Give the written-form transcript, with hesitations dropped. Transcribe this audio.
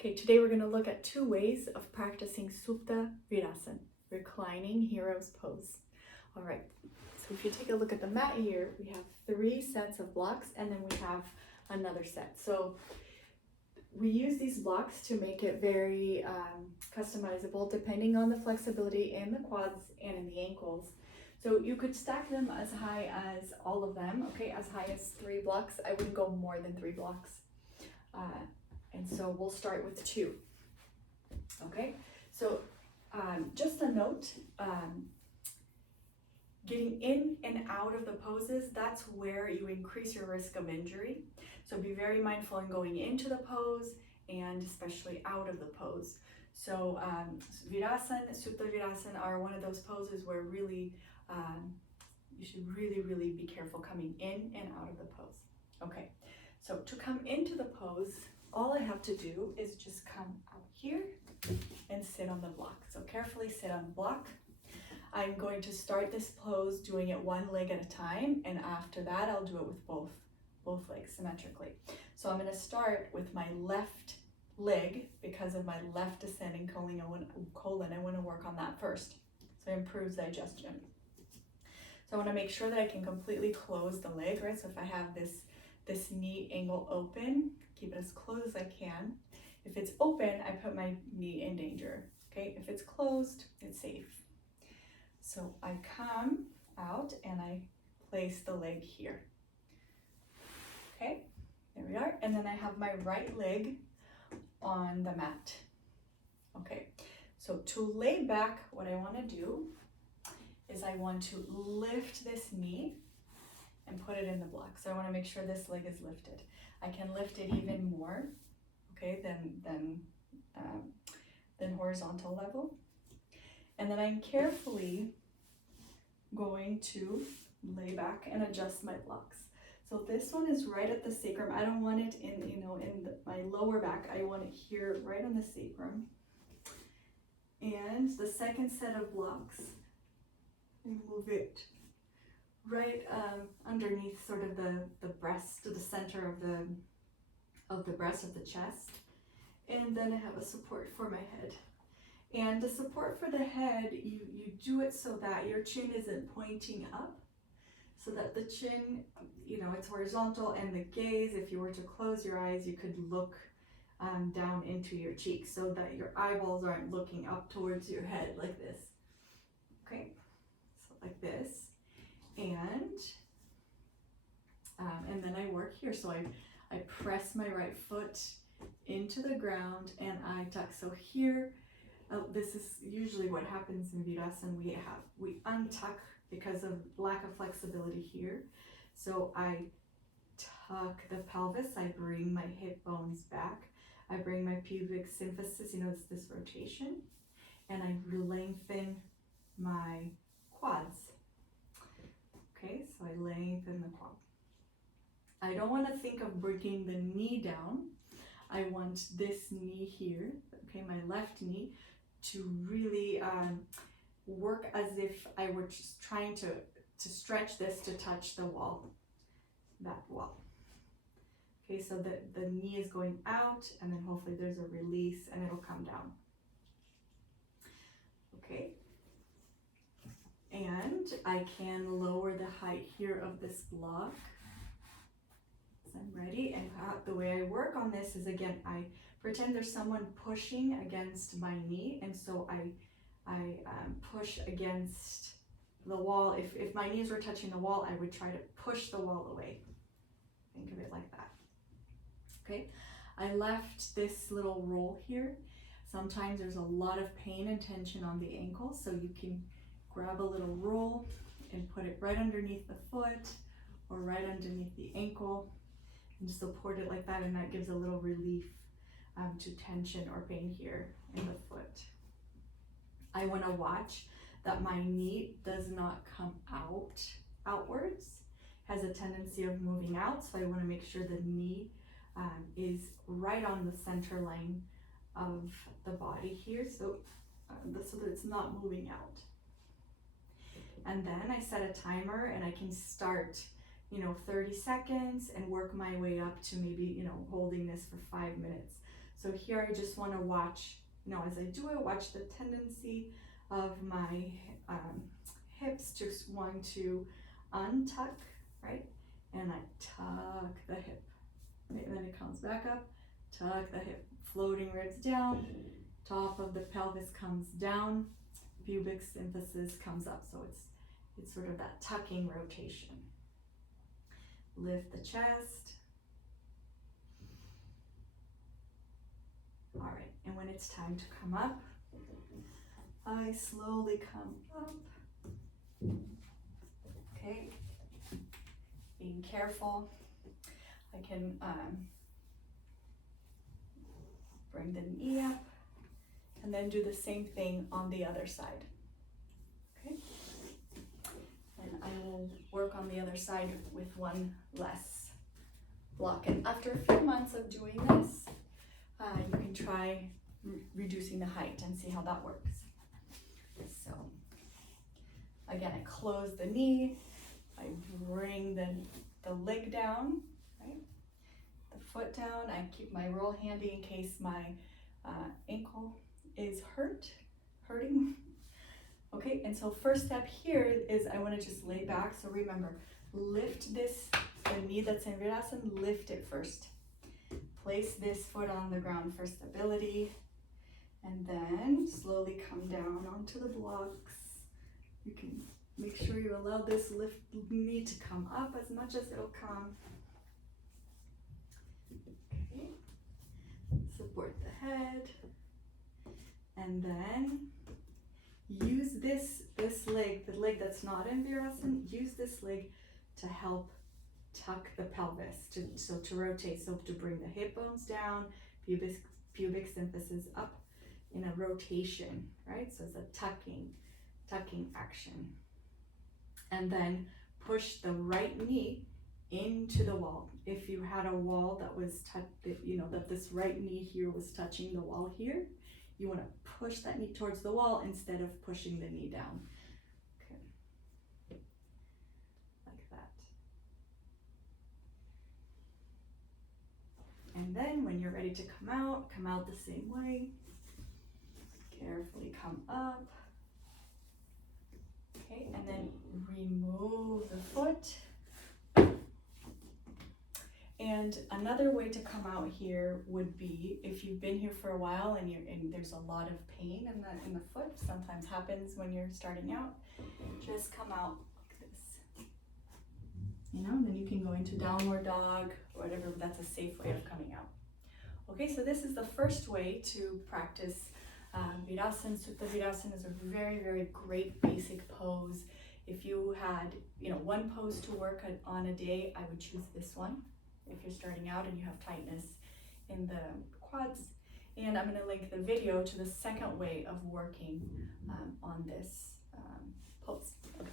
Okay, today we're going to look at 2 ways of practicing Supta Virasana, reclining hero's pose. All right, so if you take a look at the mat here, we have 3 sets of blocks and then we have another set. So we use these blocks to make it very customizable depending on the flexibility in the quads and in the ankles. So you could stack them as high as all of them, okay, as high as 3 blocks. I wouldn't go more than 3 blocks. And so we'll start with 2. Okay, so just a note, getting in and out of the poses, that's where you increase your risk of injury. So be very mindful in going into the pose and especially out of the pose. So Virasana, Supta Virasana are one of those poses where really you should really be careful coming in and out of the pose. Okay, so to come into the pose, all I have to do is just come out here and sit on the block. So carefully sit on the block. I'm going to start this pose doing it one leg at a time, and after that I'll do it with both legs symmetrically. So I'm going to start with my left leg because of my left descending colon. I want to work on that first, so it improves digestion. So I want to make sure that I can completely close the leg, right? So if I have this knee angle open, keep it as close as I can. If it's open, I put my knee in danger, okay? If it's closed, it's safe. So I come out and I place the leg here. Okay, there we are. And then I have my right leg on the mat. Okay, so to lay back, what I want to do is I want to lift this knee and put it in the block. So I want to make sure this leg is lifted. I can lift it even more, okay, than horizontal level. And then I'm carefully going to lay back and adjust my blocks. So this one is right at the sacrum. I don't want it in my lower back. I want it here right on the sacrum. And the second set of blocks, I move it right underneath sort of the breast, to the center of the breast of the chest. And then I have a support for my head. And the support for the head, you do it so that your chin isn't pointing up, so that the chin, it's horizontal, and the gaze, if you were to close your eyes, you could look down into your cheeks so that your eyeballs aren't looking up towards your head like this. Okay, so like this. And then I work here. So I press my right foot into the ground and I tuck. So here, this is usually what happens in Virasana. We untuck because of lack of flexibility here. So I tuck the pelvis. I bring my hip bones back. I bring my pubic symphysis. It's this rotation, and I lengthen my quads. Okay, so I lengthen the quad. I don't want to think of bringing the knee down. I want this knee here, okay, my left knee, to really work as if I were just trying to stretch this to touch the wall, that wall. Okay, so the knee is going out, and then hopefully there's a release and it'll come down. Okay. And I can lower the height here of this block. So I'm ready, and the way I work on this is, again, I pretend there's someone pushing against my knee, and so I push against the wall. If my knees were touching the wall, I would try to push the wall away. Think of it like that. Okay, I left this little roll here. Sometimes there's a lot of pain and tension on the ankle, so you can grab a little roll and put it right underneath the foot or right underneath the ankle and just support it like that, and that gives a little relief to tension or pain here in the foot. I want to watch that my knee does not come outwards, has a tendency of moving out, so I want to make sure the knee is right on the center line of the body here, so that it's not moving out. And then I set a timer, and I can start 30 seconds and work my way up to maybe holding this for 5 minutes. So here I just want to watch, as I do it, watch the tendency of my hips just want to untuck, right? And I tuck the hip, right? And then it comes back up, tuck the hip, floating ribs down, top of the pelvis comes down, pubic symphysis comes up. So it's sort of that tucking rotation. Lift the chest. All right, and when it's time to come up, I slowly come up. Okay, being careful. I can bring the knee up and then do the same thing on the other side. Okay, and I will work on the other side with one less block. And after a few months of doing this, you can try reducing the height and see how that works. So again, I close the knee, I bring the leg down, right? The foot down. I keep my roll handy in case my ankle is hurting. Okay, and so first step here is I want to just lay back. So remember, lift the knee that's in Virasana, lift it first. Place this foot on the ground for stability, and then slowly come down onto the blocks. You can make sure you allow this knee to come up as much as it'll come. Okay. Support the head, and then use this leg, the leg that's not in Virasana, use this leg to help tuck the pelvis, to rotate, so to bring the hip bones down, pubic symphysis up in a rotation, right? So it's a tucking action. And then push the right knee into the wall. If you had a wall that was that this right knee here was touching the wall here, you want to push that knee towards the wall instead of pushing the knee down. Okay. Like that. And then when you're ready to come out the same way. Carefully come up. Okay, and then remove the foot. And another way to come out here would be, if you've been here for a while and there's a lot of pain in the foot, sometimes happens when you're starting out, just come out like this. And then you can go into downward dog, or whatever, but that's a safe way of coming out. Okay, so this is the first way to practice Virasana. Supta Virasana is a very, very great basic pose. If you had, one pose to work on a day, I would choose this one. If you're starting out and you have tightness in the quads. And I'm going to link the video to the second way of working on this pose. Okay.